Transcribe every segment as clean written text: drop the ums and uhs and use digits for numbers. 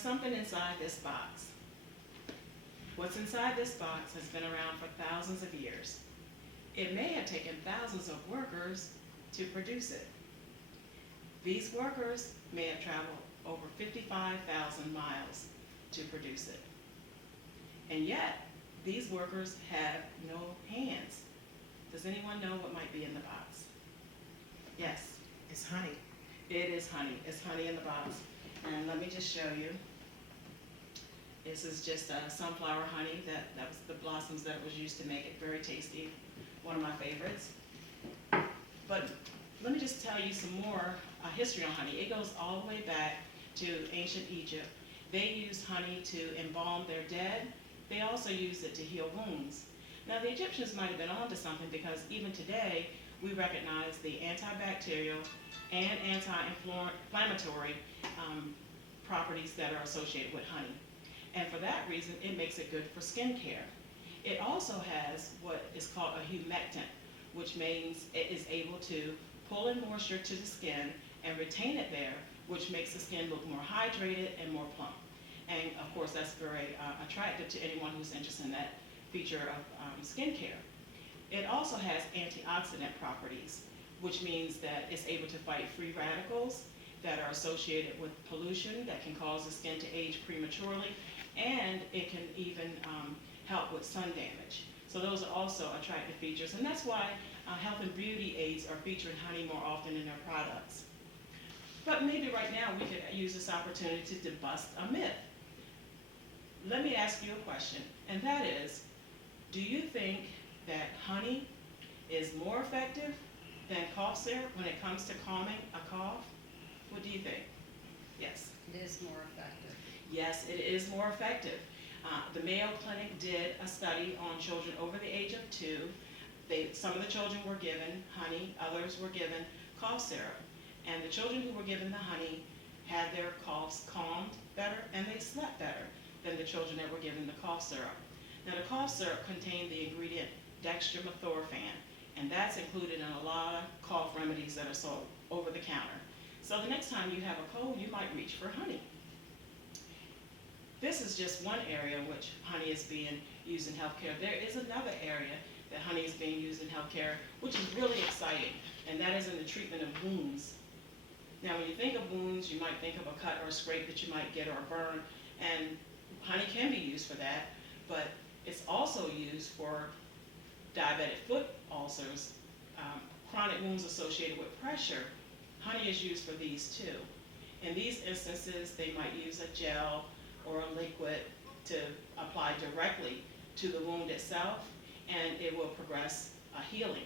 something inside this box. What's inside this box has been around for thousands of years. It may have taken thousands of workers to produce it. These workers may have traveled over 55,000 miles to produce it. And yet, these workers have no hands. Does anyone know what might be in the box? Yes. It's honey. It is honey. It's honey in the box. And let me just show you. This is just sunflower honey. That was the blossoms that was used to make it very tasty. One of my favorites. But let me just tell you some more history on honey. It goes all the way back to ancient Egypt. They used honey to embalm their dead. They also used it to heal wounds. Now the Egyptians might have been onto something, because even today we recognize the antibacterial and anti-inflammatory properties that are associated with honey. And for that reason, it makes it good for skin care. It also has what is called a humectant, which means it is able to pull in moisture to the skin and retain it there, which makes the skin look more hydrated and more plump. And of course, that's very attractive to anyone who's interested in that feature of skin care. It also has antioxidant properties, which means that it's able to fight free radicals that are associated with pollution that can cause the skin to age prematurely, and it can even help with sun damage. So those are also attractive features, and that's why health and beauty aids are featuring honey more often in their products. But maybe right now we could use this opportunity to bust a myth. Let me ask you a question, and that is, do you think that honey is more effective than cough syrup when it comes to calming a cough? What do you think? Yes. It is more effective. Yes, it is more effective. The Mayo Clinic did a study on children over the age of 2. Some of the children were given honey, others were given cough syrup. And the children who were given the honey had their coughs calmed better, and they slept better than the children that were given the cough syrup. Now the cough syrup contained the ingredient dextromethorphan, and that's included in a lot of cough remedies that are sold over the counter. So the next time you have a cold, you might reach for honey. This is just one area in which honey is being used in healthcare. There is another area that honey is being used in healthcare, which is really exciting, and that is in the treatment of wounds. Now, when you think of wounds, you might think of a cut or a scrape that you might get, or a burn, and honey can be used for that, but it's also used for diabetic foot ulcers, chronic wounds associated with pressure. Honey is used for these too. In these instances, they might use a gel or a liquid to apply directly to the wound itself, and it will progress healing.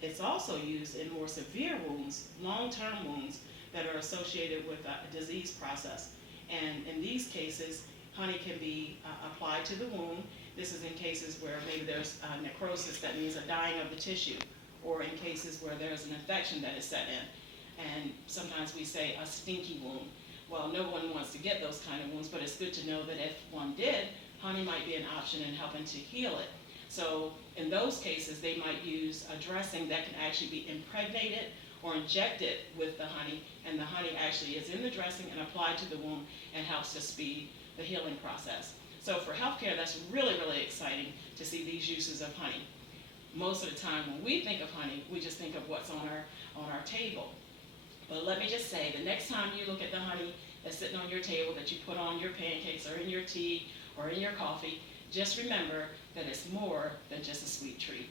It's also used in more severe wounds, long-term wounds that are associated with a disease process. And in these cases, honey can be applied to the wound. This is in cases where maybe there's necrosis, that means a dying of the tissue, or in cases where there's an infection that is set in. And sometimes we say a stinky wound. Well, no one wants to get those kind of wounds, but it's good to know that if one did, honey might be an option in helping to heal it. So in those cases, they might use a dressing that can actually be impregnated or injected with the honey, and the honey actually is in the dressing and applied to the wound and helps to speed the healing process. So for healthcare, that's really, really exciting to see these uses of honey. Most of the time when we think of honey, we just think of what's on our table. But let me just say, the next time you look at the honey that's sitting on your table that you put on your pancakes or in your tea or in your coffee, just remember that it's more than just a sweet treat.